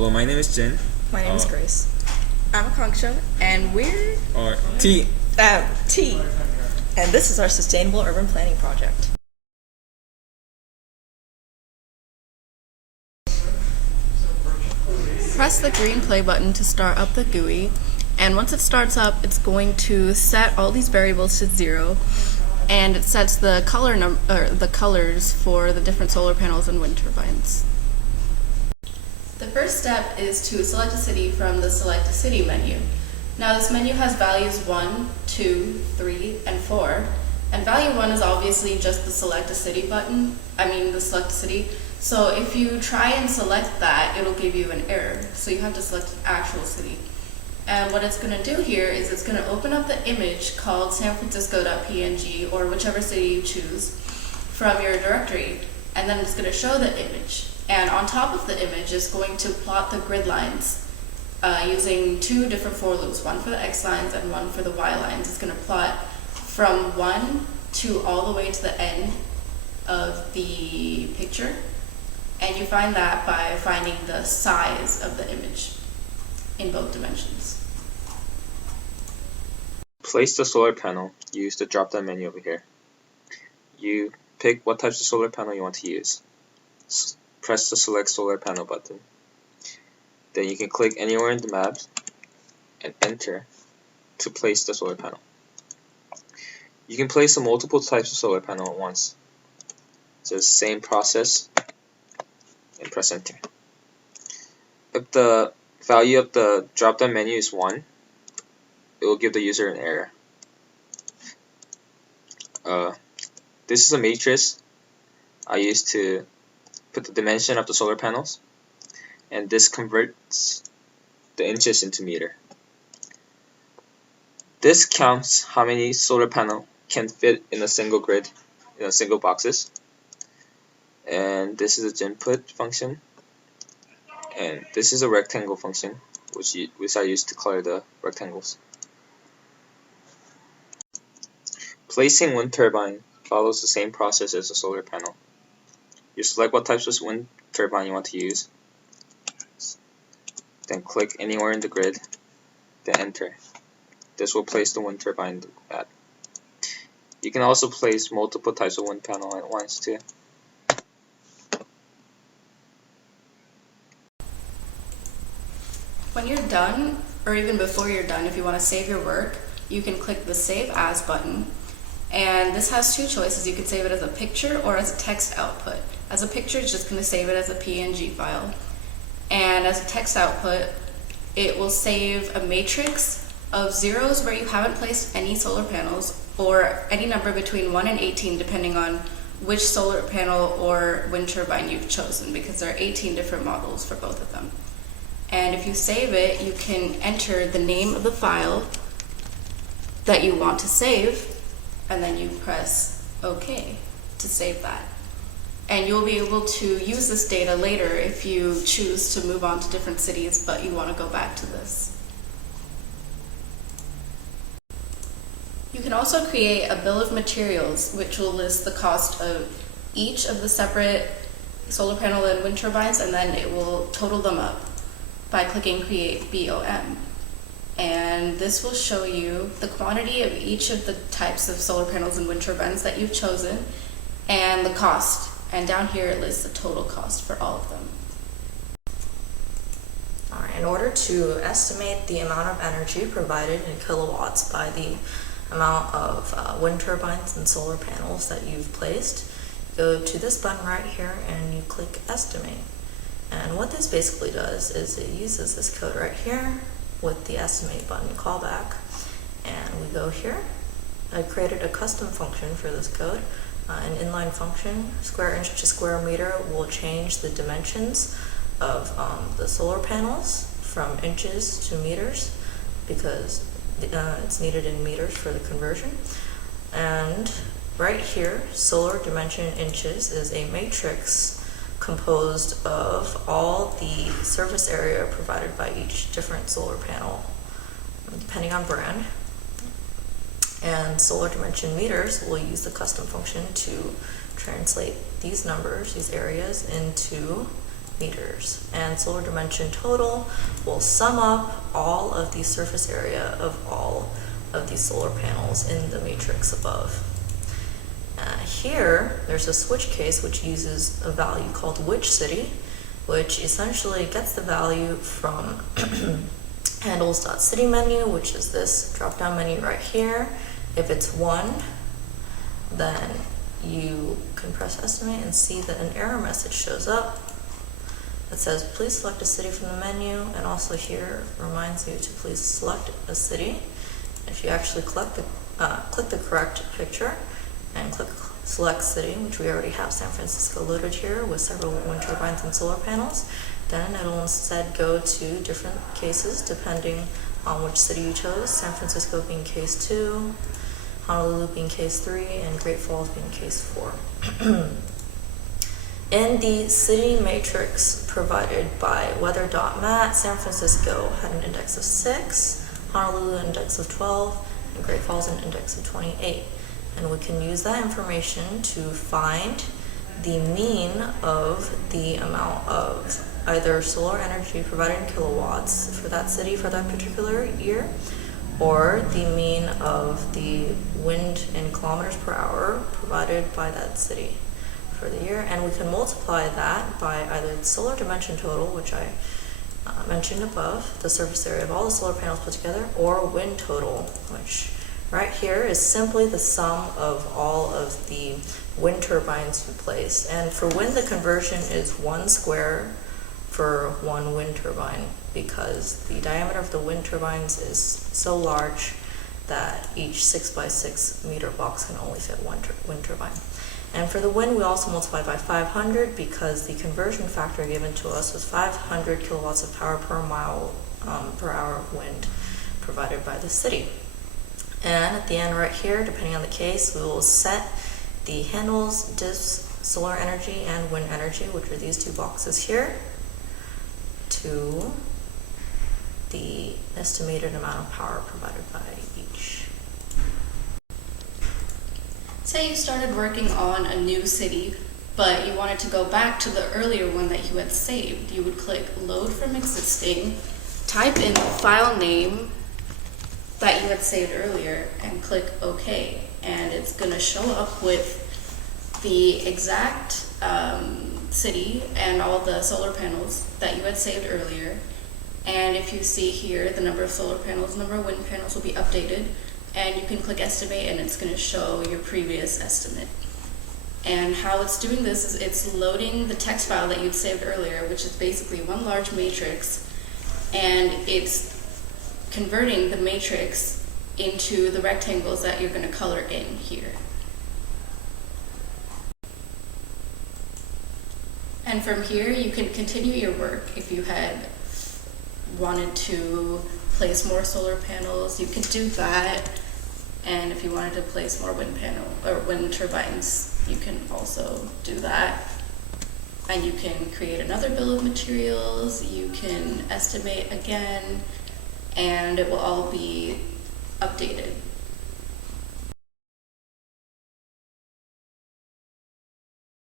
Hello, my name is Jin. My name is Grace. I'm Akanksha, and we're Or T. T. And this is our Sustainable Urban Planning Project. press the green play button to start up the GUI, and once it starts up, it's going to set all these variables to 0, and it sets the colors for the different solar panels and wind turbines. The first step is to select a city from the Select a City menu. Now this menu has values 1, 2, 3, and 4, and value 1 is obviously just the Select a City button, the Select a City. So if you try and select that, it'll give you an error. So you have to select an actual city. And what it's going to do here is it's going to open up the image called sanfrancisco.png, or whichever city you choose, from your directory, and then it's going to show the image. And on top of the image, it's going to plot the grid lines using 2 different for loops, one for the x lines and one for the y lines. It's going to plot from 1 to all the way to the end of the picture. And you find that by finding the size of the image in both dimensions. Place the solar panel. Use the drop-down menu over here. You pick what types of solar panel you want to use. Press the Select Solar Panel button. Then you can click anywhere in the map and enter to place the solar panel. You can place the multiple types of solar panel at once. So the same process, and press enter. If the value of the drop-down menu is 1, it will give the user an error. This is a matrix I use to put the dimension of the solar panels, and this converts the inches into meter. This counts how many solar panel can fit in a single grid, in a single boxes. And this is its input function, and this is a rectangle function which I use to color the rectangles. Placing wind turbine follows the same process as a solar panel. You select what types of wind turbine you want to use, then click anywhere in the grid, then enter. This will place the wind turbine at. You can also place multiple types of wind panel at once too. When you're done, or even before you're done, if you want to save your work, you can click the Save As button. And this has 2 choices. You can save it as a picture or as a text output. As a picture, it's just going to save it as a PNG file. And as a text output, it will save a matrix of zeros where you haven't placed any solar panels, or any number between 1 and 18 depending on which solar panel or wind turbine you've chosen, because there are 18 different models for both of them. And if you save it, you can enter the name of the file that you want to save, and then you press OK to save that. And you'll be able to use this data later if you choose to move on to different cities, but you want to go back to this. You can also create a bill of materials, which will list the cost of each of the separate solar panel and wind turbines, and then it will total them up by clicking Create BOM. And this will show you the quantity of each of the types of solar panels and wind turbines that you've chosen and the cost. And down here it lists the total cost for all of them. Alright, in order to estimate the amount of energy provided in kilowatts by the amount of wind turbines and solar panels that you've placed, go to this button right here and you click Estimate. And what this basically does is it uses this code right here with the estimate button callback. And we go here. I created a custom function for this code, an inline function. Square inch to square meter will change the dimensions of the solar panels from inches to meters, because it's needed in meters for the conversion. And right here, solar dimension inches is a matrix composed of all the surface area provided by each different solar panel, depending on brand. And solar dimension meters will use the custom function to translate these numbers, these areas, into meters. And solar dimension total will sum up all of the surface area of all of these solar panels in the matrix above. Here, there's a switch case which uses a value called which city, which essentially gets the value from handles.city menu, which is this drop-down menu right here. If it's 1, then you can press estimate and see that an error message shows up that says please select a city from the menu, and also here reminds you to please select a city. If you actually click the correct picture and click select city, which we already have San Francisco loaded here with several wind turbines and solar panels, then it'll instead go to different cases depending on which city you chose, San Francisco being case 2, Honolulu being case 3, and Great Falls being case 4. In the city matrix provided by weather.mat, San Francisco had an index of 6, Honolulu an index of 12, and Great Falls an index of 28. And we can use that information to find the mean of the amount of either solar energy provided in kilowatts for that city for that particular year, or the mean of the wind in kilometers per hour provided by that city for the year. And we can multiply that by either the solar dimension total, which I mentioned above, the surface area of all the solar panels put together, or wind total, which right here is simply the sum of all of the wind turbines you placed. And for wind, the conversion is 1 square for 1 wind turbine, because the diameter of the wind turbines is so large that each 6 by 6 meter box can only fit 1 wind turbine. And for the wind, we also multiply by 500 because the conversion factor given to us was 500 kilowatts of power per mile per hour of wind provided by the city. And at the end right here, depending on the case, we will set the handles, diffs, solar energy, and wind energy, which are these 2 boxes here, to the estimated amount of power provided by each. Say you started working on a new city, but you wanted to go back to the earlier one that you had saved. You would click Load from Existing, type in the file name that you had saved earlier, and click OK. And it's going to show up with the exact city and all the solar panels that you had saved earlier. And if you see here, the number of solar panels, number of wind panels will be updated, and you can click estimate and it's going to show your previous estimate. And how it's doing this is it's loading the text file that you'd saved earlier, which is basically one large matrix, and it's converting the matrix into the rectangles that you're going to color in here. And from here, you can continue your work. If you had wanted to place more solar panels, you could do that. And if you wanted to place more wind turbines, you can also do that. And you can create another bill of materials, you can estimate again, and it will all be updated.